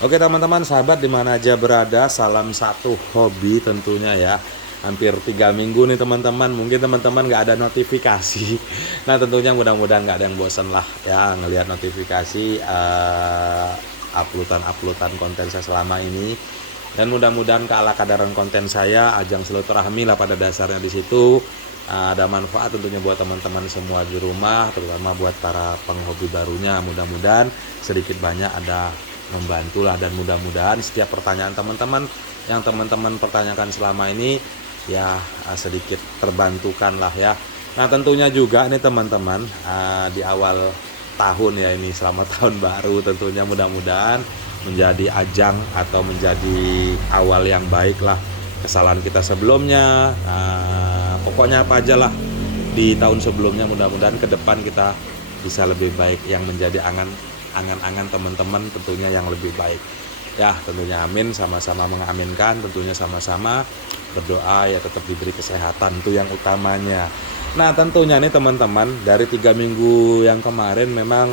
Oke teman-teman, sahabat di mana aja berada, salam satu hobi tentunya ya. Hampir 3 minggu nih teman-teman, mungkin teman-teman nggak ada notifikasi. Nah tentunya mudah-mudahan nggak ada yang bosan lah ya ngelihat notifikasi uploadan konten saya selama ini. Dan mudah-mudahan ke ala kadaran konten saya, ajang silaturahmi lah pada dasarnya di situ. Ada manfaat tentunya buat teman-teman semua di rumah, terutama buat para penghobi barunya. Mudah-mudahan sedikit banyak ada membantulah, dan mudah-mudahan setiap pertanyaan teman-teman yang teman-teman pertanyakan selama ini ya sedikit terbantukan lah ya. Nah tentunya juga nih teman-teman, di awal tahun ya ini, selamat tahun baru tentunya, mudah-mudahan menjadi ajang atau menjadi awal yang baik lah. Kesalahan kita sebelumnya, pokoknya apa aja lah di tahun sebelumnya, mudah-mudahan ke depan kita bisa lebih baik, yang menjadi angan-angan teman-teman tentunya yang lebih baik ya. Tentunya amin, sama-sama mengaminkan, tentunya sama-sama berdoa ya tetap diberi kesehatan, itu yang utamanya. Nah tentunya nih teman-teman, dari 3 minggu yang kemarin memang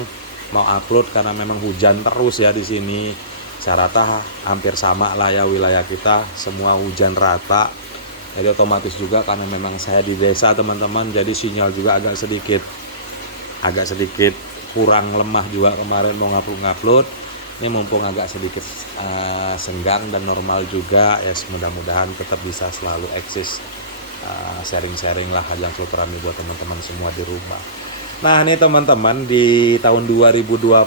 mau upload karena memang hujan terus ya di sini. Saya rata hampir sama lah ya, wilayah kita semua hujan rata. Jadi otomatis juga karena memang saya di desa teman-teman, jadi sinyal juga agak sedikit kurang lemah juga kemarin mau ngupload. Ini mumpung agak sedikit senggang dan normal juga ya, mudah-mudahan tetap bisa selalu eksis, sharing-sharing lah, ajang silaturahmi buat teman-teman semua di rumah. Nah ini teman-teman, di tahun 2022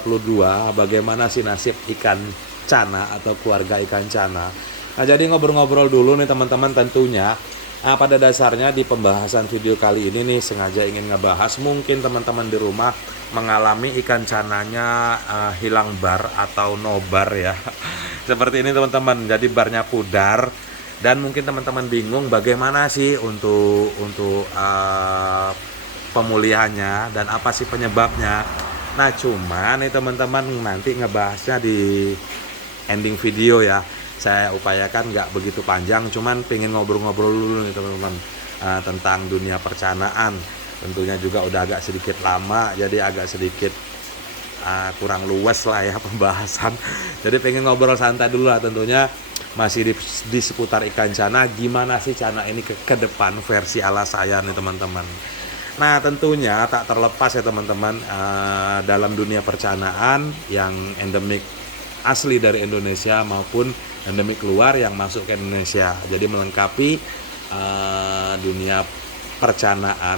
bagaimana sih nasib ikan cana atau keluarga ikan cana. Nah jadi ngobrol-ngobrol dulu nih teman-teman tentunya. Pada dasarnya di pembahasan video kali ini nih sengaja ingin ngebahas, mungkin teman-teman di rumah mengalami ikan cananya hilang bar atau nobar ya. Seperti ini teman-teman, jadi barnya pudar, dan mungkin teman-teman bingung bagaimana sih untuk pemulihannya dan apa sih penyebabnya. Nah cuman nih teman-teman, nanti ngebahasnya di ending video ya. Saya upayakan nggak begitu panjang, cuman pengen ngobrol-ngobrol dulu nih teman-teman, tentang dunia percanaan. Tentunya juga udah agak sedikit lama, jadi agak sedikit kurang luas lah ya pembahasan. Jadi pengen ngobrol santai dulu lah, tentunya masih di seputar ikan cana. Gimana sih cana ini ke depan versi ala saya nih teman-teman. Nah tentunya tak terlepas ya teman-teman, dalam dunia percanaan yang endemik asli dari Indonesia maupun endemik luar yang masuk ke Indonesia, jadi melengkapi dunia percanaan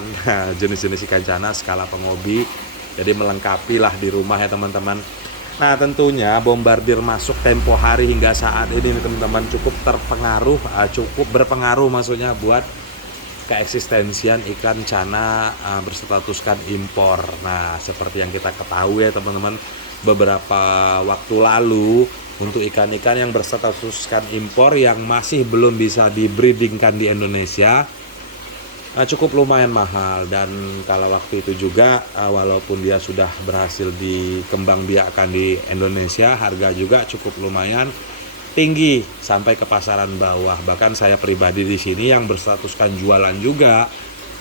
jenis-jenis ikan cana skala penghobi, jadi melengkapi lah di rumah ya teman-teman. Nah tentunya bombardir masuk tempo hari hingga saat ini teman-teman cukup berpengaruh maksudnya buat keeksistensian ikan cana berstatuskan impor. Nah seperti yang kita ketahui ya teman-teman, beberapa waktu lalu untuk ikan-ikan yang berstatuskan impor yang masih belum bisa dibreedingkan di Indonesia, cukup lumayan mahal. Dan kalau waktu itu juga walaupun dia sudah berhasil dikembangbiakkan di Indonesia, harga juga cukup lumayan tinggi sampai ke pasaran bawah. Bahkan saya pribadi di sini yang berstatuskan jualan juga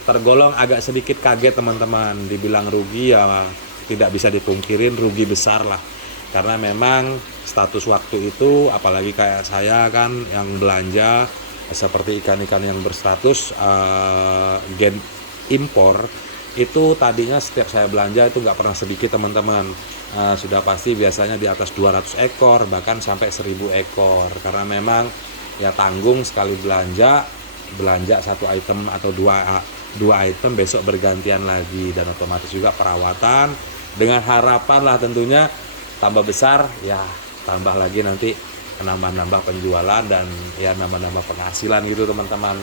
tergolong agak sedikit kaget teman-teman. Dibilang rugi ya tidak bisa dipungkirin, rugi besar lah. Karena memang status waktu itu, apalagi kayak saya kan yang belanja seperti ikan-ikan yang berstatus gen impor, itu tadinya setiap saya belanja itu nggak pernah sedikit teman-teman. Sudah pasti biasanya di atas 200 ekor bahkan sampai 1000 ekor, karena memang ya tanggung sekali belanja satu item atau dua item, besok bergantian lagi, dan otomatis juga perawatan dengan harapan lah tentunya tambah besar ya, tambah lagi nanti nambah penjualan dan ya nambah penghasilan gitu teman-teman.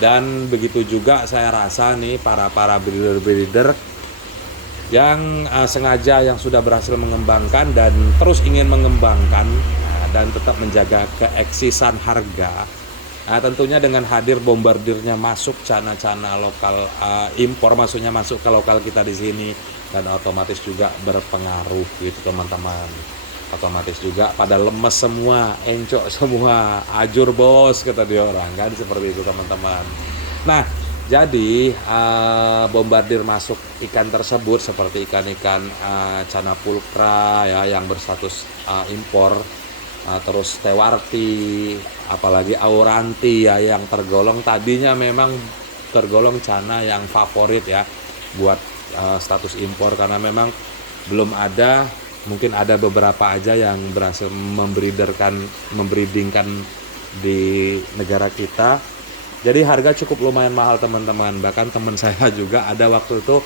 Dan begitu juga saya rasa nih para breeder yang sengaja, yang sudah berhasil mengembangkan dan terus ingin mengembangkan dan tetap menjaga keeksisan harga. Nah, tentunya dengan hadir bombardirnya masuk cana-cana lokal impor, maksudnya masuk ke lokal kita di sini, dan otomatis juga berpengaruh gitu teman-teman. Otomatis juga pada lemes semua, encok semua, ajur bos kata dia orang kan, seperti itu teman-teman. Nah jadi bombardir masuk ikan tersebut seperti ikan-ikan cana pulkra ya yang berstatus impor, terus Tewarti, apalagi Auranti ya, yang tergolong tadinya memang tergolong cana yang favorit ya buat status impor, karena memang belum ada, mungkin ada beberapa aja yang berhasil membreedingkan di negara kita. Jadi harga cukup lumayan mahal teman-teman. Bahkan teman saya juga ada waktu itu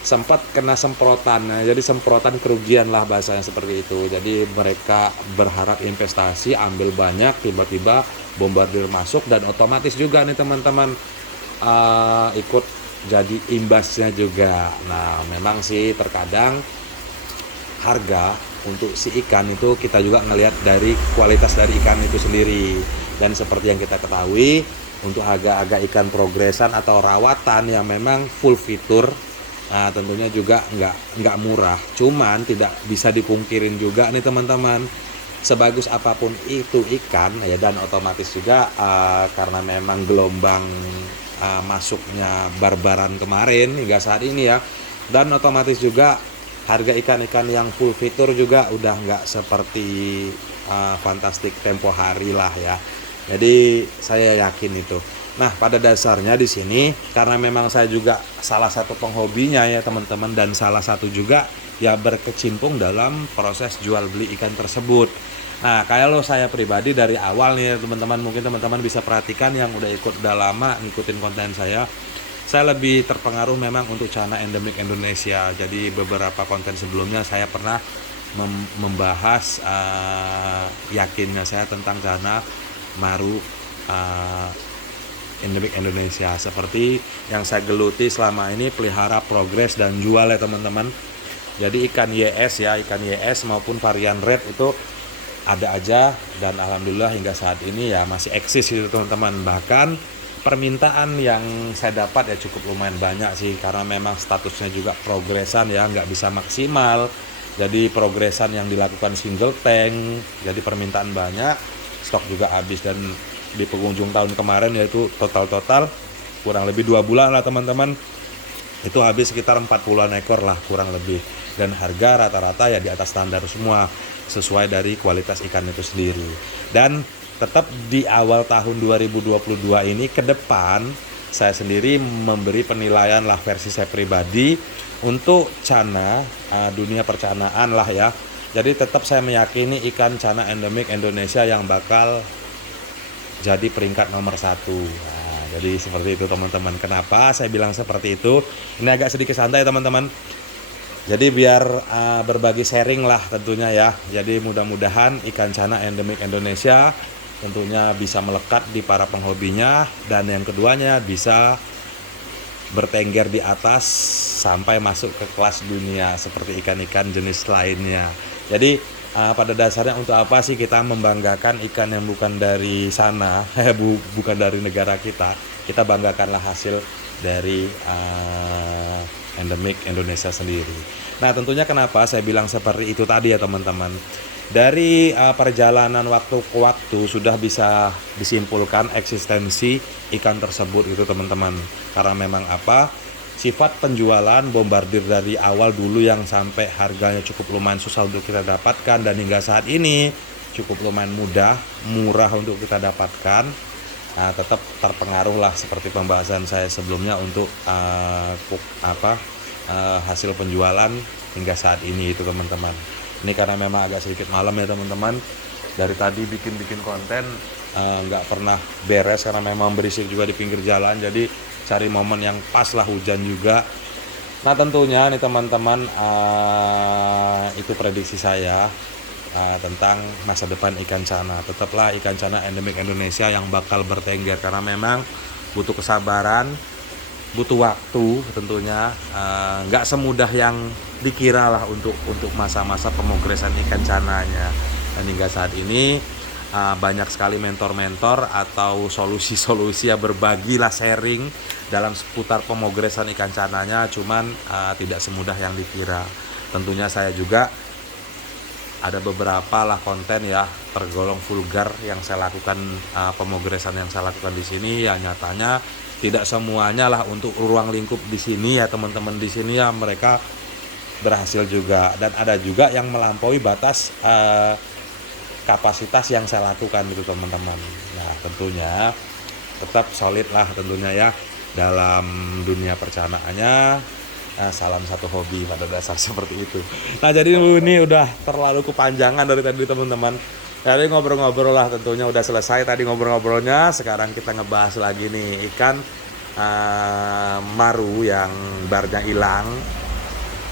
sempat kena semprotan, jadi semprotan kerugian lah bahasanya seperti itu. Jadi mereka berharap investasi, ambil banyak, tiba-tiba bombardir masuk, dan otomatis juga nih teman-teman ikut jadi imbasnya juga. Nah memang sih terkadang harga untuk si ikan itu kita juga ngelihat dari kualitas dari ikan itu sendiri. Dan seperti yang kita ketahui, untuk harga-harga ikan progresan atau rawatan yang memang full fitur, nah tentunya juga nggak murah. Cuman tidak bisa dipungkirin juga nih teman-teman, sebagus apapun itu ikan ya, dan otomatis juga karena memang gelombang masuknya barbaran kemarin hingga saat ini ya, dan otomatis juga harga ikan-ikan yang full fitur juga udah nggak seperti fantastik tempo hari lah ya. Jadi saya yakin itu. Nah pada dasarnya di sini karena memang saya juga salah satu penghobinya ya teman-teman, dan salah satu juga ya berkecimpung dalam proses jual beli ikan tersebut. Nah kalau saya pribadi dari awal nih teman-teman, mungkin teman-teman bisa perhatikan yang udah udah lama ngikutin konten saya lebih terpengaruh memang untuk cana endemik Indonesia. Jadi beberapa konten sebelumnya saya pernah membahas yakinnya saya tentang cana maru endemik Indonesia, seperti yang saya geluti selama ini, pelihara, progres, dan jual ya teman-teman. Jadi ikan YS ya, ikan YS maupun varian red itu ada aja, dan alhamdulillah hingga saat ini ya masih eksis gitu teman-teman. Bahkan permintaan yang saya dapat ya cukup lumayan banyak sih, karena memang statusnya juga progresan ya, nggak bisa maksimal. Jadi progresan yang dilakukan single tank, jadi permintaan banyak, stok juga habis. Dan di penghujung tahun kemarin yaitu total kurang lebih 2 bulan lah teman-teman, itu habis sekitar 40-an ekor lah kurang lebih. Dan harga rata-rata ya di atas standar semua, sesuai dari kualitas ikan itu sendiri. Dan tetap di awal tahun 2022 ini ke depan, saya sendiri memberi penilaian lah versi saya pribadi untuk cana dunia percanaan lah ya. Jadi tetap saya meyakini ikan cana endemik Indonesia yang bakal jadi peringkat nomor 1. Nah, jadi seperti itu teman-teman. Kenapa saya bilang seperti itu? Ini agak sedikit santai teman-teman. Jadi biar berbagi sharing lah tentunya ya. Jadi mudah-mudahan ikan cana endemik Indonesia tentunya bisa melekat di para penghobinya, dan yang keduanya bisa bertengger di atas sampai masuk ke kelas dunia seperti ikan-ikan jenis lainnya. Jadi pada dasarnya untuk apa sih kita membanggakan ikan yang bukan dari sana, bukan dari negara kita banggakanlah hasil dari endemik Indonesia sendiri. Nah tentunya kenapa saya bilang seperti itu tadi ya teman-teman, dari perjalanan waktu ke waktu sudah bisa disimpulkan eksistensi ikan tersebut itu teman-teman. Karena memang apa, sifat penjualan bombardir dari awal dulu yang sampai harganya cukup lumayan susah untuk kita dapatkan, dan hingga saat ini cukup lumayan murah untuk kita dapatkan. Nah, tetap terpengaruh lah seperti pembahasan saya sebelumnya untuk hasil penjualan hingga saat ini itu teman-teman. Ini karena memang agak sedikit malam ya teman-teman, dari tadi bikin konten nggak pernah beres karena memang berisik juga di pinggir jalan. Jadi cari momen yang pas lah, hujan juga. Nah tentunya nih teman-teman, itu prediksi saya tentang masa depan ikan cana. Tetaplah ikan cana endemik Indonesia yang bakal bertengger, karena memang butuh kesabaran, butuh waktu tentunya, nggak semudah yang dikira lah untuk masa-masa pemogresan ikan cananya. Dan hingga saat ini banyak sekali mentor-mentor atau solusi-solusi yang berbagi lah, sharing dalam seputar pemogresan ikan cananya, cuman tidak semudah yang dikira. Tentunya saya juga ada beberapa lah konten ya tergolong vulgar yang saya lakukan, pemogresan yang saya lakukan di sini ya, nyatanya tidak semuanya lah untuk ruang lingkup di sini ya teman-teman. Di sini ya mereka berhasil juga, dan ada juga yang melampaui batas kapasitas yang saya lakukan gitu teman-teman. Nah tentunya tetap solid lah tentunya ya dalam dunia percanaannya. Salam satu hobi pada dasar seperti itu. Nah jadi ini udah terlalu kepanjangan dari tadi teman-teman. Jadi ngobrol-ngobrol lah tentunya udah selesai tadi ngobrol-ngobrolnya. Sekarang kita ngebahas lagi nih ikan maru yang barnya hilang,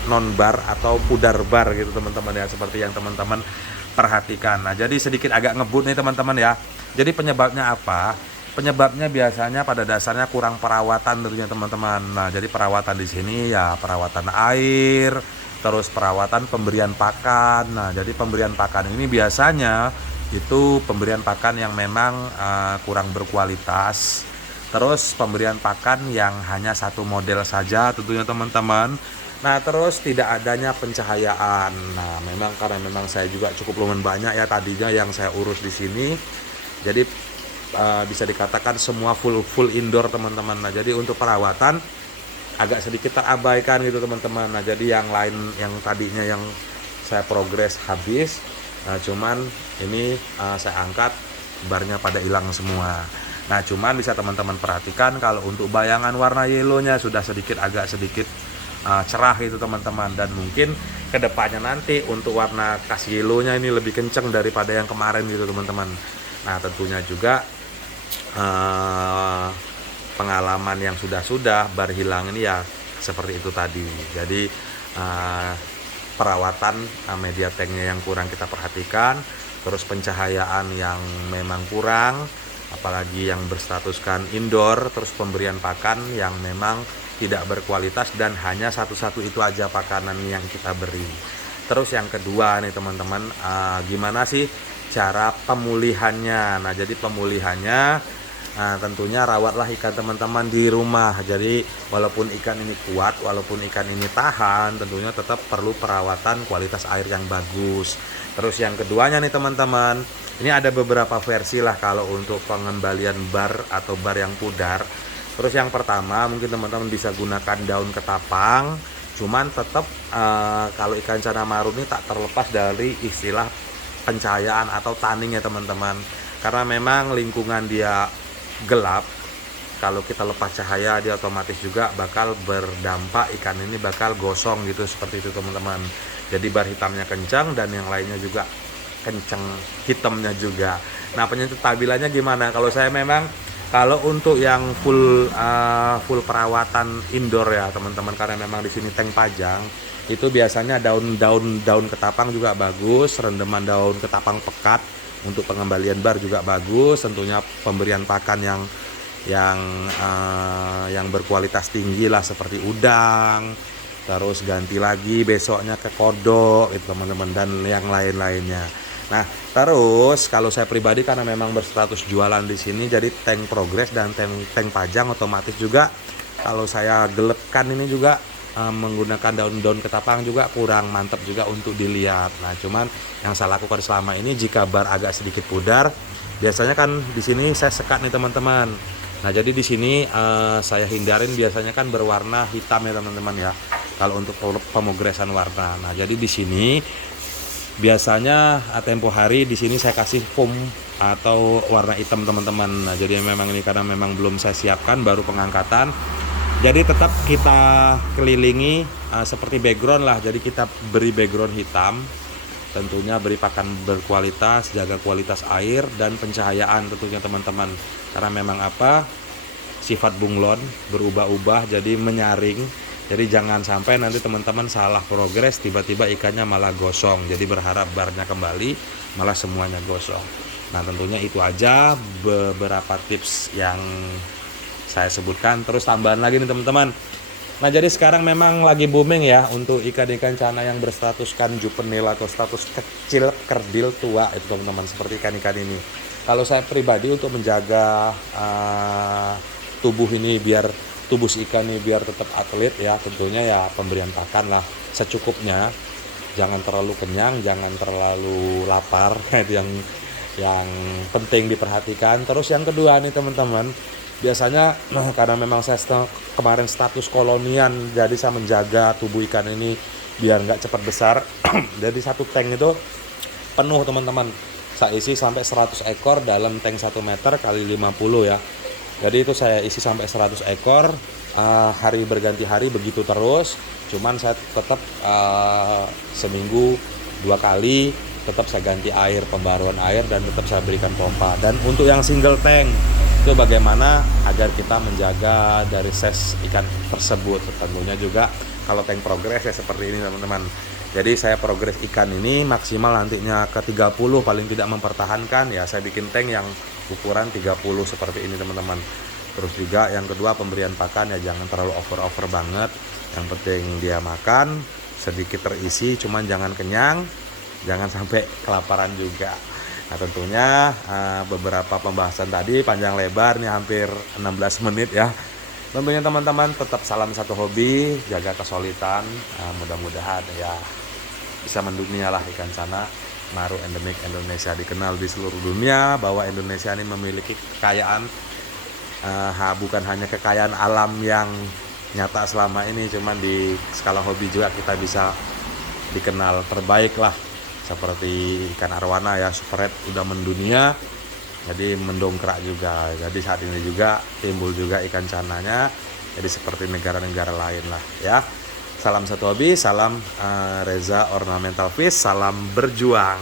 non bar atau pudar bar gitu teman-teman ya, seperti yang teman-teman perhatikan. Nah jadi sedikit agak ngebut nih teman-teman ya. Jadi penyebabnya apa? Penyebabnya biasanya pada dasarnya kurang perawatan tentunya teman-teman. Nah, jadi perawatan di sini ya perawatan air, terus perawatan pemberian pakan. Nah, jadi pemberian pakan ini biasanya itu pemberian pakan yang memang kurang berkualitas. Terus pemberian pakan yang hanya satu model saja tentunya teman-teman. Nah, terus tidak adanya pencahayaan. Nah, memang karena memang saya juga cukup lumayan banyak ya tadinya yang saya urus di sini. Jadi bisa dikatakan semua full indoor teman-teman. Nah jadi untuk perawatan agak sedikit terabaikan gitu teman-teman. Nah jadi yang lain yang tadinya yang saya progres habis, nah cuman ini saya angkat barnya pada hilang semua. Nah cuman bisa teman-teman perhatikan kalau untuk bayangan warna yellownya sudah agak sedikit cerah itu teman-teman, dan mungkin kedepannya nanti untuk warna khas yellownya ini lebih kenceng daripada yang kemarin gitu teman-teman. Nah tentunya juga pengalaman yang sudah bar hilang ini ya seperti itu tadi. Jadi perawatan media tanknya yang kurang kita perhatikan, terus pencahayaan yang memang kurang, apalagi yang berstatuskan indoor, terus pemberian pakan yang memang tidak berkualitas dan hanya satu-satu itu aja pakanan yang kita beri. Terus yang kedua nih teman-teman, gimana sih cara pemulihannya? Nah jadi pemulihannya tentunya rawatlah ikan teman-teman di rumah. Jadi walaupun ikan ini kuat, walaupun ikan ini tahan, tentunya tetap perlu perawatan kualitas air yang bagus. Terus yang keduanya nih teman-teman, ini ada beberapa versi lah kalau untuk pengembalian bar atau bar yang pudar. Terus yang pertama mungkin teman-teman bisa gunakan daun ketapang. Cuman tetap kalau ikan cana maru ini tak terlepas dari istilah pencahayaan atau tanning ya teman-teman. Karena memang lingkungan dia gelap, kalau kita lepas cahaya dia otomatis juga bakal berdampak ikan ini bakal gosong gitu seperti itu teman-teman. Jadi bar hitamnya kencang dan yang lainnya juga kencang hitamnya juga. Nah penyuntik stabilannya gimana? Kalau saya memang kalau untuk yang full perawatan indoor ya teman-teman, karena memang di sini tank pajang, itu biasanya daun ketapang juga bagus, rendeman daun ketapang pekat untuk pengembalian bar juga bagus. Tentunya pemberian pakan yang berkualitas tinggi lah seperti udang, terus ganti lagi besoknya ke kodok itu teman-teman, dan yang lain-lainnya. Nah terus kalau saya pribadi karena memang berstatus jualan di sini, jadi tank progres dan tank pajang otomatis juga kalau saya gelepkan ini juga menggunakan daun-daun ketapang juga kurang mantap juga untuk dilihat. Nah cuman yang saya lakukan selama ini, jika bar agak sedikit pudar, biasanya kan di sini saya sekat nih teman-teman. Nah jadi di sini saya hindarin biasanya kan berwarna hitam ya teman-teman ya, kalau untuk pemogresan warna. Nah jadi di sini biasanya tempo hari di sini saya kasih foam atau warna hitam teman-teman. Nah jadi memang ini karena memang belum saya siapkan, baru pengangkatan. Jadi tetap kita kelilingi seperti background lah. Jadi kita beri background hitam, tentunya beri pakan berkualitas, jaga kualitas air dan pencahayaan tentunya teman-teman. Karena memang sifat bunglon berubah-ubah, jadi menyaring. Jadi jangan sampai nanti teman-teman salah progres, tiba-tiba ikannya malah gosong. Jadi berharap barnya kembali, malah semuanya gosong. Nah tentunya itu aja beberapa tips yang saya sebutkan. Terus tambahan lagi nih teman-teman. Nah jadi sekarang memang lagi booming ya untuk ikan-ikan cana yang berstatuskan juvenil atau status kecil kerdil tua itu teman-teman, seperti ikan-ikan ini. Kalau saya pribadi untuk menjaga tubuh si ikan ini biar tetap atlet ya, tentunya ya pemberian pakan lah secukupnya. Jangan terlalu kenyang, jangan terlalu lapar, itu yang penting diperhatikan. Terus yang kedua nih teman-teman, biasanya karena memang saya kemarin status kolonian, jadi saya menjaga tubuh ikan ini biar nggak cepat besar. Jadi satu tank itu penuh teman-teman, saya isi sampai 100 ekor dalam tank 1 meter kali 50 ya. Jadi itu saya isi sampai 100 ekor, hari berganti hari begitu terus. Cuman saya tetap seminggu 2 kali tetap saya ganti air, pembaruan air, dan tetap saya berikan pompa. Dan untuk yang single tank itu bagaimana agar kita menjaga dari size ikan tersebut. Tentunya juga kalau tank progres ya seperti ini teman-teman. Jadi saya progres ikan ini maksimal nantinya ke 30 paling tidak mempertahankan ya, saya bikin tank yang ukuran 30 seperti ini teman-teman. Terus juga yang kedua pemberian pakan ya jangan terlalu over banget. Yang penting dia makan sedikit terisi, cuman jangan kenyang, jangan sampai kelaparan juga. Nah tentunya beberapa pembahasan tadi panjang lebar nih, hampir 16 menit ya. Tentunya teman-teman tetap salam satu hobi, jaga kesulitan, mudah-mudahan ya bisa mendunia lah ikan sana. Maru endemik Indonesia dikenal di seluruh dunia bahwa Indonesia ini memiliki kekayaan, bukan hanya kekayaan alam yang nyata selama ini, cuman di skala hobi juga kita bisa dikenal terbaik lah. Seperti ikan arwana ya, super red udah mendunia, jadi mendongkrak juga. Jadi saat ini juga timbul juga ikan cananya, jadi seperti negara-negara lain lah ya. Salam satu hobi, salam Reza Ornamental Fish, salam berjuang.